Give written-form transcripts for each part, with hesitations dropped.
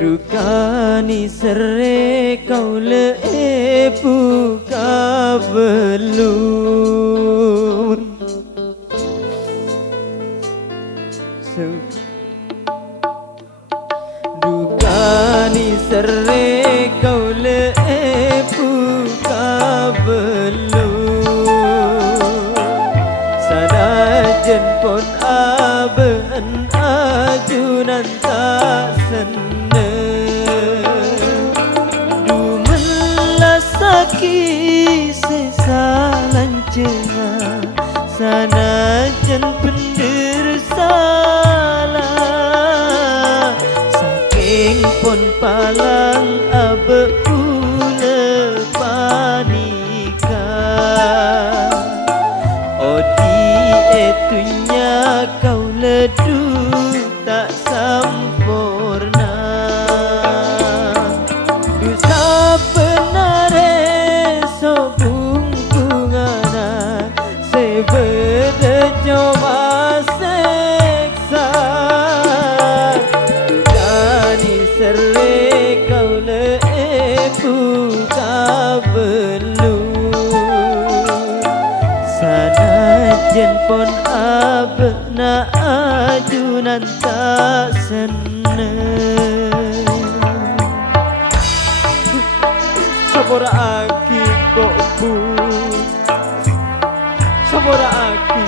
Duka ni sere kau le buka belum Duka ni sere kau le buka belum Sanajan pun aben ajunan tak senang Saki sesalan cenah sanajan pendir salah saking pun palang abe kula panika odi etunya kau ledu tak sempurna Dusa Coba seksa Dani sere kau le buka belum Sanajan pun abna ajunan tak senang Sabora aki kok bu Sabora aki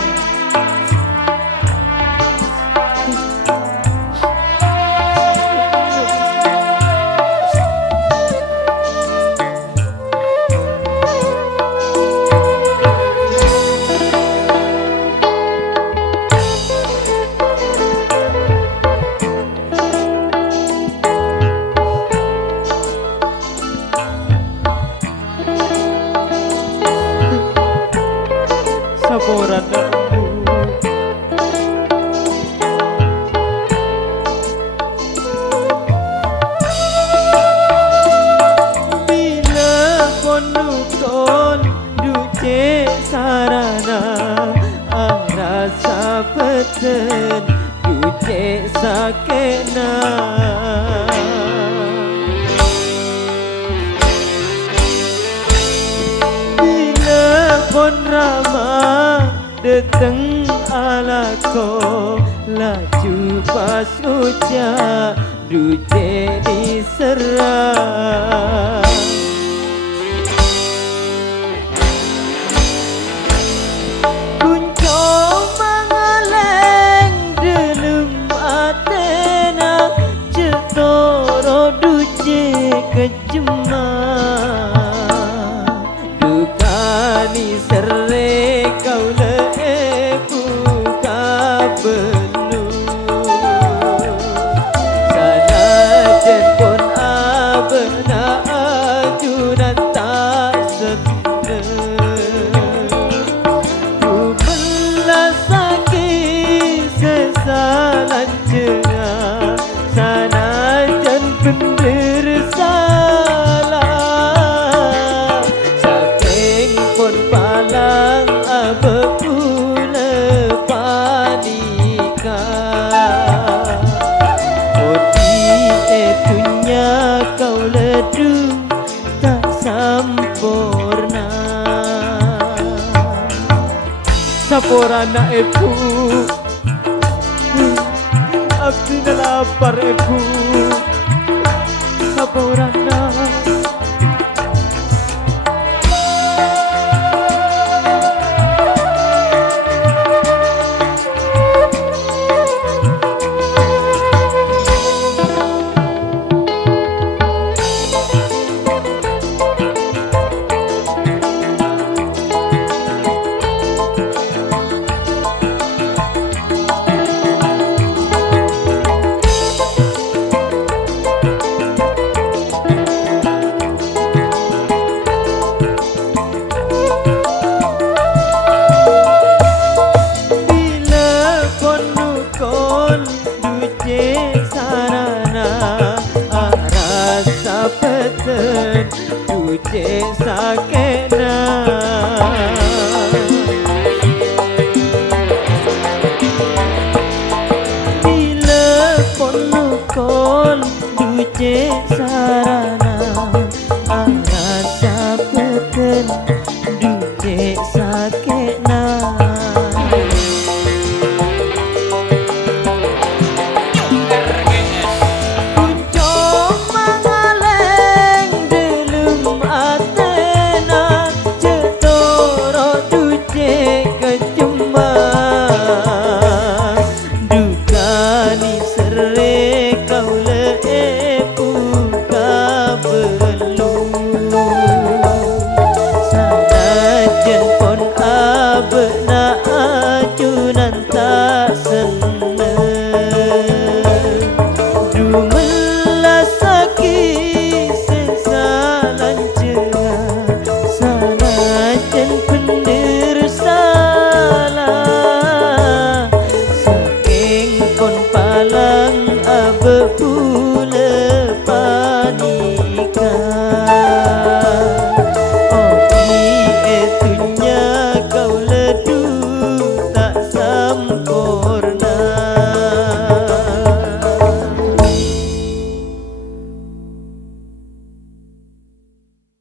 Saboran aku Bila konukon duce sarana rasa peten duce sakena Pon ramah datang ala ko laju pas ucap duce diserah kunco mengaleng dalam atena cetoro duce kejemah Ni sere kau le buka belum Sanajan pun abna ajunan tak senang Ku melasaki sesalan cenah Sanajan pendir palang abekula panika odi etunya kau ledu tak sempurna Saporana ibu abdi lapar ibu Saporana cek sakit